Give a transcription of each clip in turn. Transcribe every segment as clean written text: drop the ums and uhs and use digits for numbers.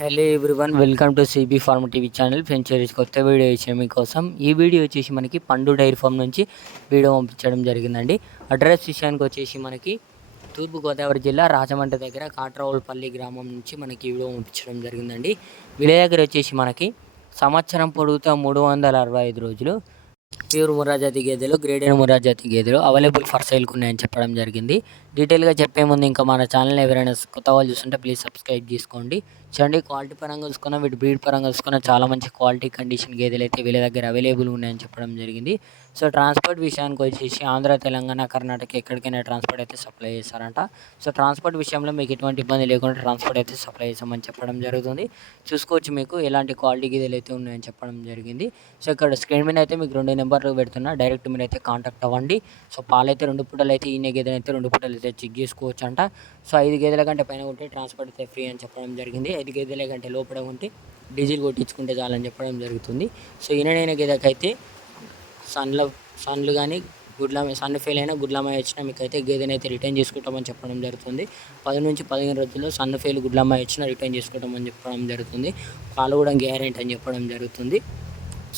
Hello everyone, welcome to CB farm TV channel. Friends, కొత్త video ఇచ్చిన మీకోసం. ఈ వీడియో వచ్చేసి మనకి పండు డైరీ ఫామ్ నుంచి వీడియో పంపించడం జరిగిందండి. అడ్రస్ విషయానికి వచ్చేసి మనకి తూర్పుగోదావరి జిల్లా రాజమండ్రి దగ్గర కాట్రావులపల్లి గ్రామం నుంచి మనకి వీడియో పంపించడం జరిగిందండి. వీళ్ళ దగ్గర వచ్చేసి మనకి సంవత్సరం పొడుగుతా 365 రోజులు ప్యూర్ ముర్రా జాతి గేదెలు, గ్రేడెడ్ ముర్రా జాతి గేదెలు అవైలబుల్ ఫర్ సేల్కి ఉన్నాయని చెప్పడం జరిగింది. డీటెయిల్గా చెప్పే ముందు ఇంకా మన ఛానల్ ఎవరైనా కొత్త వాళ్ళు చూస్తుంటే ప్లీజ్ సబ్స్క్రైబ్ చేసుకోండి. చూడండి, క్వాలిటీ పరంగా చూసుకున్న వీటి బ్రీడ్ పరంగా చూసుకున్న చాలా మంచి క్వాలిటీ కండిషన్ గేదెలు అయితే వీళ్ళ దగ్గర అవైలబుల్ ఉన్నాయని చెప్పడం జరిగింది. సో ట్రాన్స్పోర్ట్ విషయానికి వచ్చేసి ఆంధ్ర, తెలంగాణ, కర్ణాటక ఎక్కడికైనా ట్రాన్స్పోర్ట్ అయితే సప్లై చేస్తారంట. సో ట్రాన్స్పోర్ట్ విషయంలో మీకు ఎటువంటి ఇబ్బంది లేకుండా ట్రాన్స్పోర్ట్ అయితే సప్లై చేస్తామని చెప్పడం జరుగుతుంది. చూసుకోవచ్చు, మీకు ఎలాంటి క్వాలిటీ గేదెలు అయితే ఉన్నాయని చెప్పడం జరిగింది. సో ఇక్కడ స్క్రీన్ మీద అయితే మీకు 2 నెంబర్లు పెడుతున్నా, డైరెక్ట్ మీరు అయితే కాంటాక్ట్ అవ్వండి. సో పాలైతే 2 పూటలు అయితే ఈయన గేదెలు అయితే 2 పూటలు అయితే చెక్ చేసుకోవచ్చు అంట. సో 5 గేదెల కంటే పైన ఉంటే ట్రాన్స్పోర్ట్ అయితే ఫ్రీ అని చెప్పడం జరిగింది. 5 గేదెల కంటే లోపల ఉంటే డీజిల్ కొట్టించుకుంటే చాలని చెప్పడం జరుగుతుంది. సో ఈయనైన గేదెకైతే సన్లు కానీ సన్ ఫెయిల్ అయినా గుడ్లమ్మ వచ్చినా మీకు అయితే గేదెని అయితే రిటర్న్ చేసుకుంటామని చెప్పడం జరుగుతుంది. 10 నుంచి 15 రోజుల్లో సన్ ఫెయిల్ గుడ్లమ్మ వచ్చినా రిటర్న్ చేసుకుంటామని చెప్పడం జరుగుతుంది. పాలు కూడా గ్యారెంటీ అని చెప్పడం జరుగుతుంది.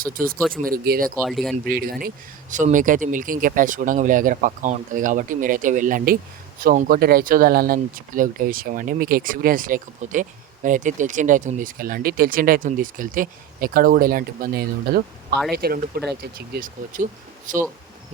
సో చూసుకోవచ్చు మీరు గేదె క్వాలిటీ కానీ బ్రీడ్ కానీ. సో మీకైతే మిల్కింగ్ కెపాసిటీ కూడా వీళ్ళ దగ్గర పక్కా ఉంటుంది కాబట్టి మీరైతే వెళ్ళండి. సో ఇంకోటి రైతు సోదరులని చెప్పేది ఒకటే విషయం అండి, మీకు ఎక్స్పీరియన్స్ లేకపోతే మీరైతే తెలిసిన రైతుని తీసుకెళ్ళండి. తెలిసిన రైతుని తీసుకెళ్తే ఎక్కడ కూడా ఎలాంటి ఇబ్బంది అనేది ఉండదు. పాలైతే 2 పూటలు అయితే చెక్ చేసుకోవచ్చు. సో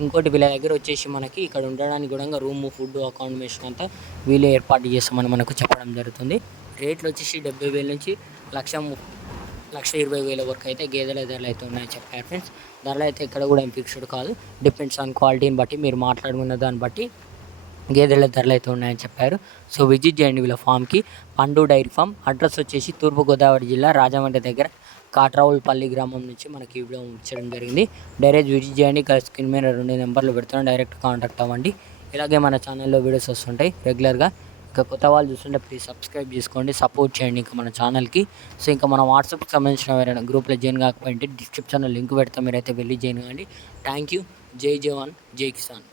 ఇంకోటి వీళ్ళ దగ్గర వచ్చేసి మనకి ఇక్కడ ఉండడానికి కూడా రూమ్, ఫుడ్, అకామిడేషన్ అంతా వీళ్ళే ఏర్పాటు చేస్తామని మనకు చెప్పడం జరుగుతుంది. రేట్లు వచ్చేసి 70,000 నుంచి 1,20,000 వరకు అయితే గేదెల ధరలు అయితే ఉన్నాయని చెప్పారు ఫ్రెండ్స్. ధరలు అయితే ఇక్కడ కూడా ఫిక్స్డ్ కాదు, డిపెండ్స్ ఆన్ క్వాలిటీని బట్టి మీరు మాట్లాడుకున్న దాన్ని బట్టి గేదెల ధరలు అయితే ఉన్నాయని చెప్పారు. సో విజిట్ చేయండి వీళ్ళ ఫామ్కి, పండు డైరీ ఫామ్. అడ్రస్ వచ్చేసి తూర్పుగోదావరి జిల్లా రాజమండ్రి దగ్గర కాట్రావులపల్లి గ్రామం నుంచి మనకి వీడియో ఇచ్చడం జరిగింది. డైరెక్ట్ విజిట్ చేయండి. స్క్రీన్ మీద 2 నెంబర్లు పెడుతున్నాను, డైరెక్ట్ కాంటాక్ట్ అవ్వండి. ఇలాగే మన ఛానల్లో వీడియోస్ వస్తుంటాయి రెగ్యులర్గా. ఇంకా కొత్త వాళ్ళు చూస్తుంటే ప్లీజ్ సబ్స్క్రైబ్ చేసుకోండి, సపోర్ట్ చేయండి ఇంకా మన ఛానల్కి. సో ఇంకా మన వాట్సాప్కి సంబంధించిన ఎవరైనా గ్రూప్లో జాయిన్ కాకపోయింటే డిస్క్రిప్షన్లో లింక్ పెడతా, మీరైతే వెళ్ళి జాయిన్ కాండి. Thank you. జై జవాన్, జై కిసాన్.